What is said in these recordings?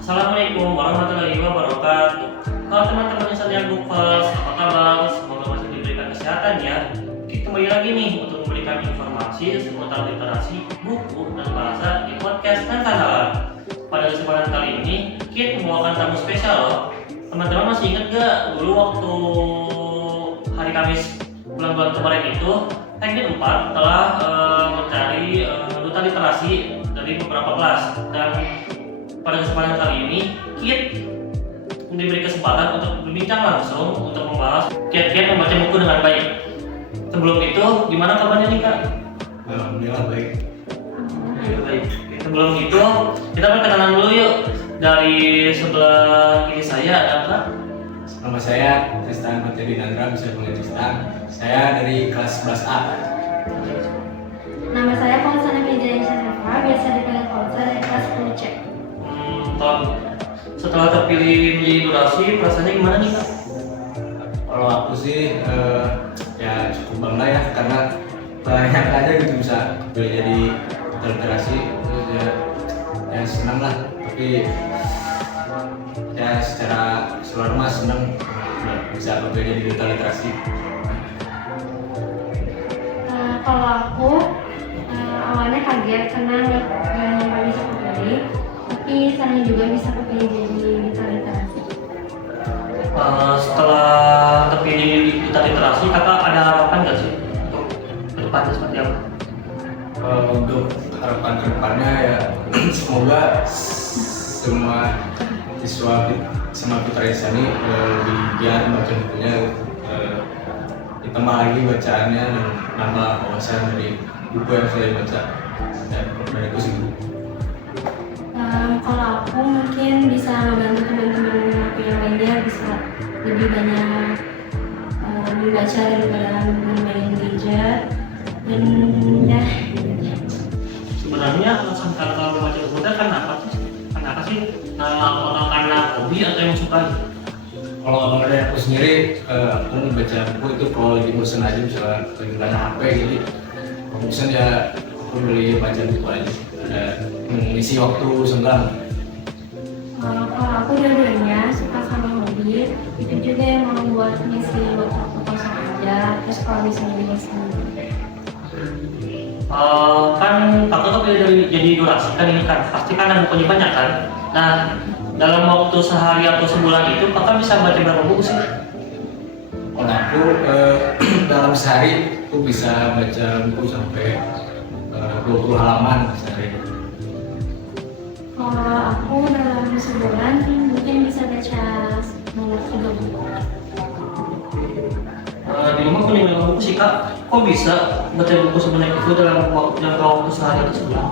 Assalamualaikum warahmatullahi wabarakatuh. Halo teman-teman yang sedang Bukfast, apa kabar? Semoga masih diberikan kesehatan ya. Kita kembali lagi nih untuk memberikan informasi seputar literasi, buku, dan bahasa di podcast Nantara. Pada kesempatan kali ini, kita membawakan tamu spesial loh. Teman-teman masih ingat gak dulu waktu hari Kamis bulan-bulan kemarin itu, Teknik 4 telah mencari duta literasi dari beberapa kelas, dan pada kesempatan kali ini Kit diberi kesempatan untuk berbincang langsung untuk membahas kiat-kiat membaca buku dengan baik. Sebelum itu, gimana kabarnya nih Kak? Alhamdulillah baik. Baik. Sebelum itu, kita perkenalan dulu yuk. Dari sebelah kiri saya ada Kak. Nama saya Tristan Materi Nandra, bisa dipanggil Tristan. Saya dari kelas 11A. Nama saya Paulsana Wijaya Syafa, biasa dipanggil Paulsa dari kelas 10C. Setelah terpilih menjadi durasi, perasaannya gimana nih Kak? Kalau aku sih ya cukup bangga ya, karena banyak aja gitu bisa kepilih jadi literasi. Terus ya senang lah, tapi ya secara keseluruhan mah senang bisa kepilih jadi duta literasi. Kalau aku awalnya kaget karena nggak bisa kepilih, tapi senang juga bisa kepilih jadi duta literasi. Setelah terpilih duta literasi, Kakak ada harapan nggak sih untuk kedepannya seperti apa? Untuk harapan kedepannya ya semoga semua siswa sama Putra ini lebih giat baca bukunya, ditambah lagi bacaannya dan nambah wawasan dari buku yang saya baca, dan dari itu sih. Kalau aku mungkin bisa membantu teman-teman aku yang lainnya bisa lebih banyak membaca daripada bermain gadget, dan ya. Sebenarnya alasan kakak membaca buku itu kan apa sih? Kenapa sih? Karena hobi atau yang suka? Kalau dari aku sendiri, aku baca buku itu kalau lagi bosan aja, misalnya lagi main HP gitu. Kalau bosan ya aku beli baca buku aja, ada mengisi waktu senggang. Kalau aku dua-duanya suka sama hobi, itu juga yang membuat ngisi waktu kosong aja. Terus kalau misalnya bosan, Kan kakak tuh pilih jadi durasi kan ini kan pasti kan ada bukunya banyak kan. Nah, dalam waktu sehari atau sebulan itu kakak bisa baca berapa buku sih? Kalau aku dalam sehari aku bisa baca buku sampai 20 halaman sehari. kalau aku dalam sebulan mungkin bisa baca 3 buku. Di rumah punya berapa buku sih kak? Kok bisa baca buku sebanyak itu dalam jangka waktu sehari atau sebulan?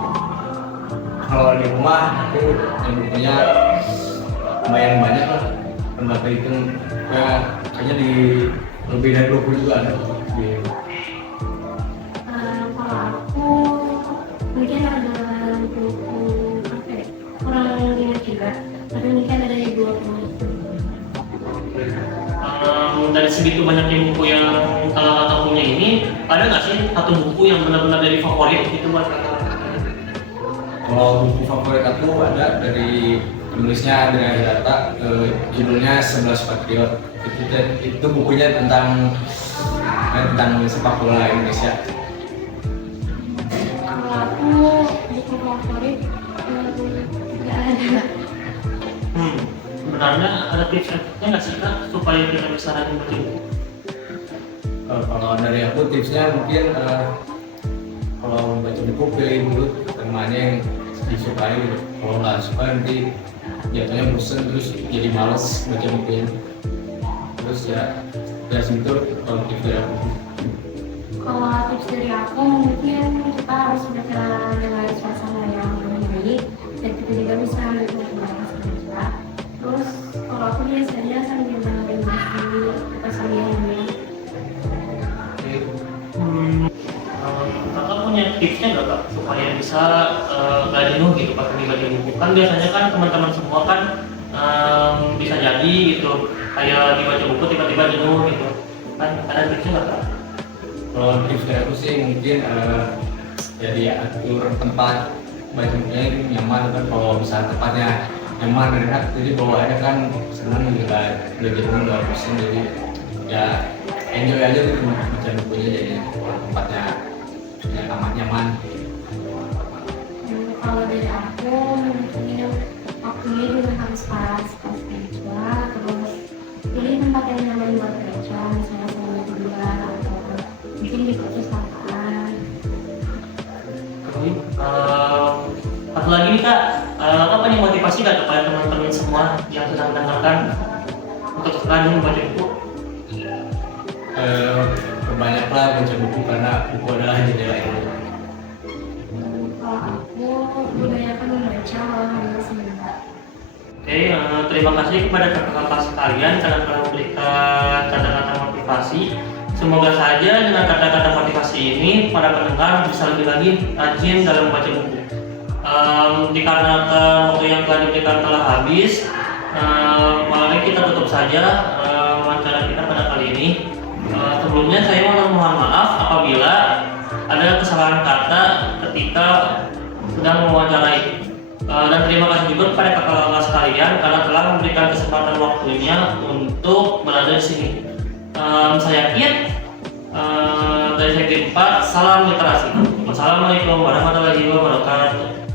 Kalau di rumah aku yang bukunya lumayan banyak lah, tempat itu ya kayaknya di lebih dari 20 juga ada di. Kalau aku mungkin ada buku apa ya? Kurang ingat juga, tapi mungkin ada di 20. Dari segitu banyaknya buku yang kakak punya ini, ada nggak sih satu buku yang benar-benar dari favorit gitu buat kakak? Kalau buku favorit aku ada dari penulisnya Andrea Hirata, judulnya 11 Patriot. Itu bukunya tentang sepak bola Indonesia. Kalau aku buku favorit nggak ada. Sebenarnya ada tips and triknya nggak sih kak supaya kita bisa rajin baca buku? Kalau dari aku tipsnya mungkin kalau baca buku pilih dulu temanya yang disukai gitu. Kalau nggak suka nanti jatuhnya bosan, terus jadi malas baca bukunya. Terus ya segitu kalau tips dari aku. Kalau tips dari aku mungkin kita harus baca dengan suasana yang baik, dan kita juga bisa memperbaiki baca. Terus kalau aku biasanya sambil dengerin musik atau sambil nyanyi. Kakak punya tipsnya nggak kak supaya bisa nggak jenuh gitu pas baca buku? Kan biasanya kan teman-teman semua kan bisa jadi gitu kayak dibaca buku tiba-tiba jenuh gitu. Kan ada tipsnya nggak kak? Kalau tips dari aku sih mungkin jadi atur tempat baca bukunya itu nyaman kan. Kalau misalnya tempatnya nyaman enak, jadi bawaannya kan senang, nggak jenuh, nggak pusing, jadi ya enjoy aja gitu baca bukunya, jadi tempatnya ya aman nyaman. Kalau dari aku mungkin waktunya juga harus pas aja, terus pilih tempat yang nyaman buat baca, misalnya sama berdua atau mungkin di perpustakaan. Satu lagi nih Kak, apa nih motivasi Kak kepada teman-teman semua yang sedang mendengarkan untuk rajin membaca buku? Banyaklah baca buku karena buku adalah jendela ilmu. Kalau aku kebanyakan membaca malah hanya sebentar. Oke, terima kasih kepada kakak-kakak sekalian karena telah memberikan kata-kata motivasi. Semoga saja dengan kata-kata motivasi ini para pendengar bisa lebih lagi rajin dalam membaca buku. Dikarenakan waktu yang telah diberikan telah habis, mari kita tutup saja wawancara kita pada kali ini. Sebelumnya saya mohon maaf apabila ada kesalahan kata ketika sedang mewawancarai. Dan terima kasih juga kepada kakak-kakak sekalian karena telah memberikan kesempatan waktunya untuk berada di sini. Saya yakin dari segi 4, salam literasi. Wassalamualaikum warahmatullahi wabarakatuh.